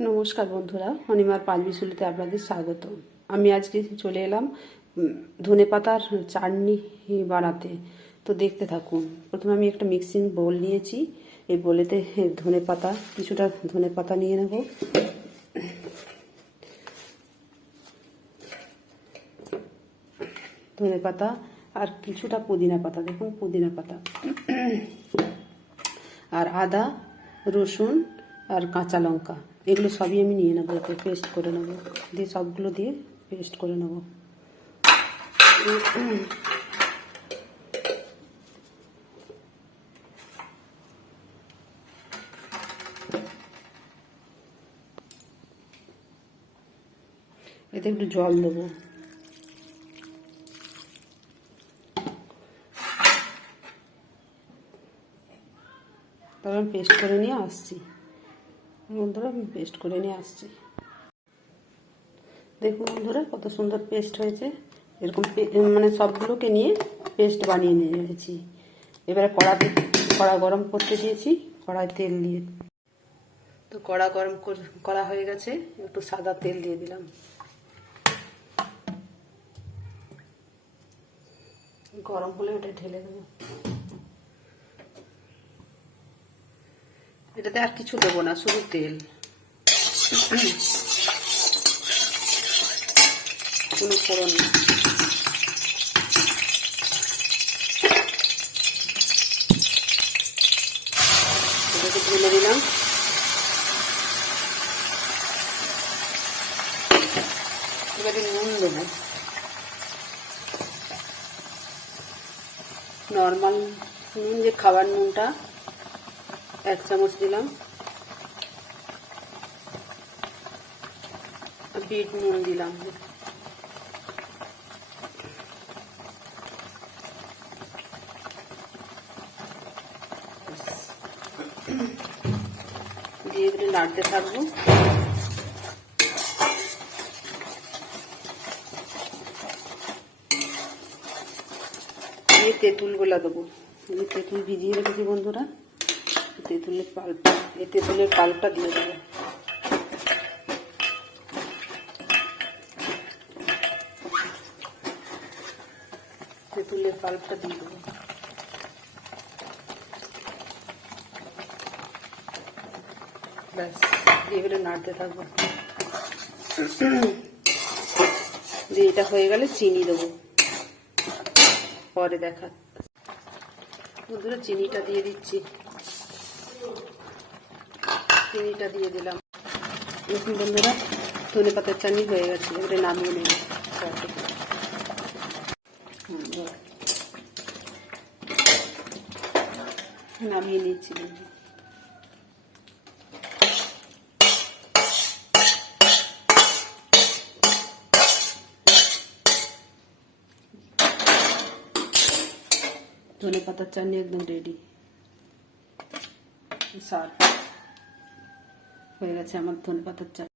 নমস্কার বন্ধুরা, অনিমার পাঁচবিশুলিতে আপনাদের স্বাগত। আমি আজকে চলে এলাম ধনেপাতার চাটনি বানাতে। তো দেখতে থাকুন। প্রথমে আমি একটা মিক্সিং বোল নিয়েছি। এই বোলেতে ধনেপাতা, কিছুটা ধনেপাতা নিয়ে নেব। ধনেপাতা আর কিছুটা পুদিনা পাতা, দেখুন পুদিনা পাতা, আর আদা, রসুন আর কাঁচা লঙ্কা, এগুলো সবই আমি নিয়ে নেবো। এতে পেস্ট করে নেব, দিয়ে সবগুলো দিয়ে পেস্ট করে নেব। এতে একটু জল দেবো। তারপর আমি পেস্ট করে নিয়ে আসছি। বন্ধুরা, আমি পেস্ট করে নিয়ে আসছি। দেখুন বন্ধুরা, কত সুন্দর পেস্ট হয়েছে। এরকম মানে সবগুলোকে নিয়ে পেস্ট বানিয়ে নিয়েছি। এবারে কড়া গরম করতে দিয়েছি, কড়ায় তেল দিয়ে। তো কড়া গরম করা হয়ে গেছে, একটু সাদা তেল দিয়ে দিলাম। গরম হলে ওটা ঢেলে দেবো। এটাতে আর কিছু দেবো না, শুধু তেল, কোনো ফোড়ন না। এটাকে ঢেলে দিলাম। এবারে নুন দেবো, নর্মাল নুন, যে খাবার নুনটা 1 চামচ দিলাম। বিট নুন দিলাম। দিয়ে এগুলো নাড়তে থাকবো। দিয়ে তেঁতুলগুলো দেবো। আমি তেঁতুল ভিজিয়ে রেখেছি বন্ধুরা, তেঁতুলের পাল্পটা দিয়ে দেবো। তেঁতুলের পাল্পটা দিয়ে দেবো। ব্যাস, দিয়ে এবারে নাড়তে থাকবো। দিয়ে এটা হয়ে গেলে চিনি দেবো, পরে দেখা। বন্ধুরা, চিনিটা দিয়ে দিচ্ছি। চিনিটা দিয়ে দিলাম। দেখুন বন্ধুরা, ধনেপাতার চাটনি হয়ে গেছে। এবারে নামিয়ে নেব। নামিয়ে নিচ্ছি। ধনেপাতার চাটনি একদম রেডি। সার্ভ হয়ে গেছে আমার ধনেপাতার চাটনি।